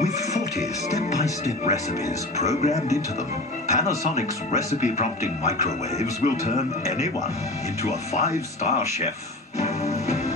With 40 step-by-step recipes programmed into them, Panasonic's recipe prompting microwaves will turn anyone into a 5-star chef.